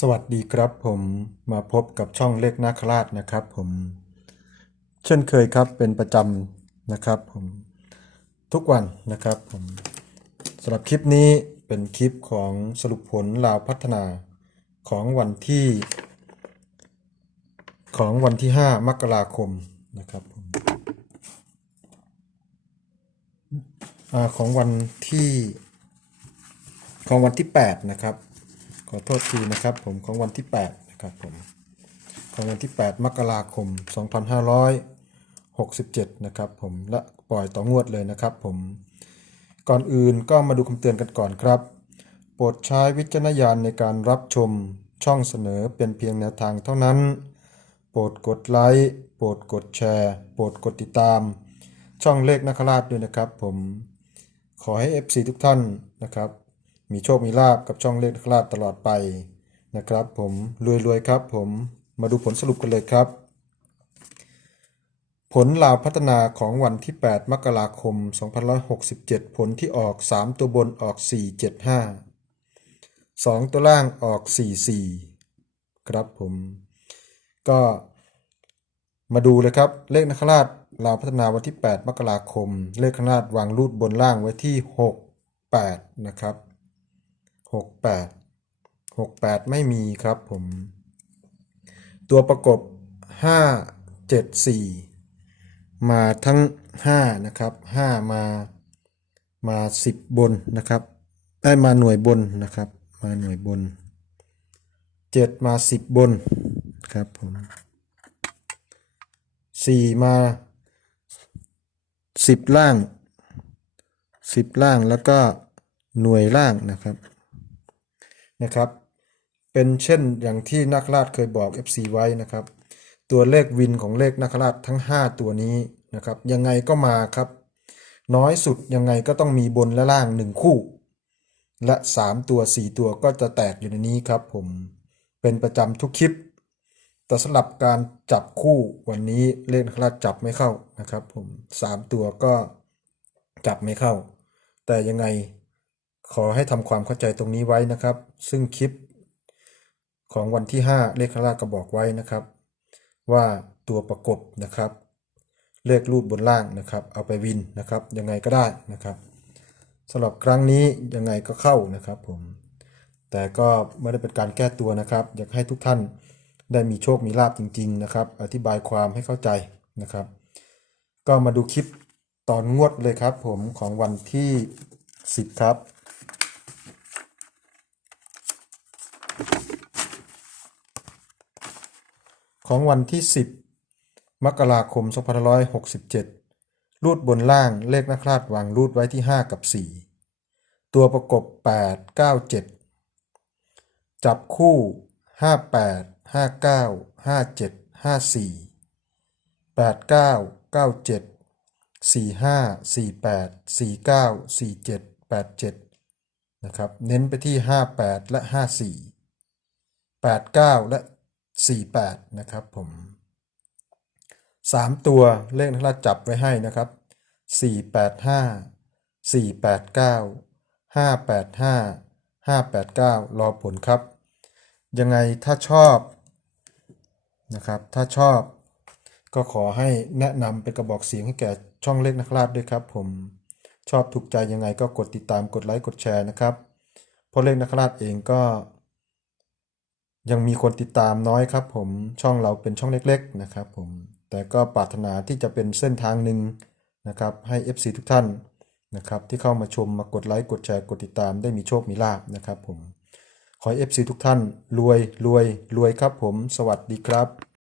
สวัสดีครับผมมาพบกับช่องเลขนาคราชนะครับผมเช่นเคยครับเป็นประจำนะครับผมทุกวันนะครับผมสำหรับคลิปนี้เป็นคลิปของสรุปผลลาวพัฒนาของวันที่ ของวันที่ 5 มกราคมนะครับผมอของวันที่ของวันที่ 8 นะครับ ขอโทษทีนะครับผมของวันที่ 8 นะครับผมของวันที่ 8 มกราคม 2567 นะครับผมและปล่อยต่องวดเลยนะครับผมก่อนอื่นก็มาดูคำเตือนกันก่อนครับ โปรดใช้วิจารณญาณในการรับชมช่องเสนอเป็นเพียงแนวทางเท่านั้น โปรดกดไลค์โปรดกดแชร์ โปรดกดติดตาม ช่องเลขนักราชด้วยนะครับผมขอให้ FC ทุกท่านนะครับ มีโชคมีลาบกับช่องเลขนักราชตลอดไปนะครับผมรวยๆครับผมมาดูผลสรุปกันเลยครับ ผลลาวพัฒนาของวันที่ 8 มกราคม 2567 ผลที่ออก 3 ตัวบนออก 475 2 ตัวล่างออก 44 ครับผม ก็มาดูเลยครับ เลขนักราชลาวพัฒนาวันที่ 8 มกราคม เลขนักราชวางรูดบนล่างไว้ที่ 68 นะครับ 68 68 ไม่มีครับผม ตัวประกบ 5 7 4 มาทั้ง 5 นะครับ 5 มามา 10 บนนะครับ ได้มาหน่วยบนนะครับ มาหน่วยบน 7 มา 10 บนครับผม4มา10ล่าง10ล่างแล้วก็หน่วยล่างนะครับ นะครับเป็นเช่นอย่างที่นักราชเคยบอก FC ไว้นะครับ ตัวเลขวินของเลขนักราชทั้ง 5 ตัวนี้นะครับยังไงก็มาครับ น้อยสุดยังไงก็ต้องมีบนและล่าง 1 คู่ และ 3 ตัว 4 ตัวก็จะแตกอยู่ในนี้ครับผมเป็นประจำทุกคลิป แต่สำหรับการจับคู่วันนี้เลขนักราชจับไม่เข้านะครับผม3ตัวก็จับไม่เข้า แต่ยังไง ขอให้ทำความเข้าใจตรงนี้ไว้นะครับ ซึ่งคลิปของวันที่ 5 เลขข้าลาก็บอกไว้นะครับ ว่าตัวประกบนะครับ เลขรูดบนล่างนะครับ เอาไปวินนะครับ ยังไงก็ได้นะครับสำหรับครั้งนี้ยังไงก็เข้านะครับผม แต่ก็ไม่ได้เป็นการแก้ตัวนะครับ อยากให้ทุกท่านได้มีโชคมีลาบจริง ๆ นะครับ อธิบายความให้เข้าใจนะครับ ก็มาดูคลิปตอนงวดเลยครับผมของวันที่ 10 ครับ ของวันที่ 10 มกราคม 2567 รูดบนล่างเลขนักคราดวางรูดไว้ที่ 5 กับ 4 ตัวประกบ 8 9 7 จับคู่ 58 59 57 54 89 97 45 48 49 47 87 นะครับ เน้นไปที่ 58 และ 54 89 และ 48 นะครับผม 3 ตัวเลขนักราชจับไว้ให้นะครับ 485 489 585 589 รอผลครับ ยังไงถ้าชอบนะครับ ถ้าชอบก็ขอให้แนะนำเป็นกระบอกเสียงให้แก่ช่องเลขนักราชด้วยครับ ผมชอบถูกใจยังไงก็กดติดตามกดไลค์กดแชร์นะครับเพราะเลขนักราชเองก็ ยังมีคนติดตามน้อยครับผมช่องเราเป็นช่องเล็ก ๆนะครับผมแต่ก็ปรารถนาที่จะเป็นเส้นทางหนึ่งนะครับให้ FC ทุกท่านนะครับที่เข้ามาชมมากดไลค์กดแชร์กดติดตามได้มีโชคมีลาบนะครับผมขอให้ FC ทุกท่านรวยรวยรวยครับผม สวัสดีครับ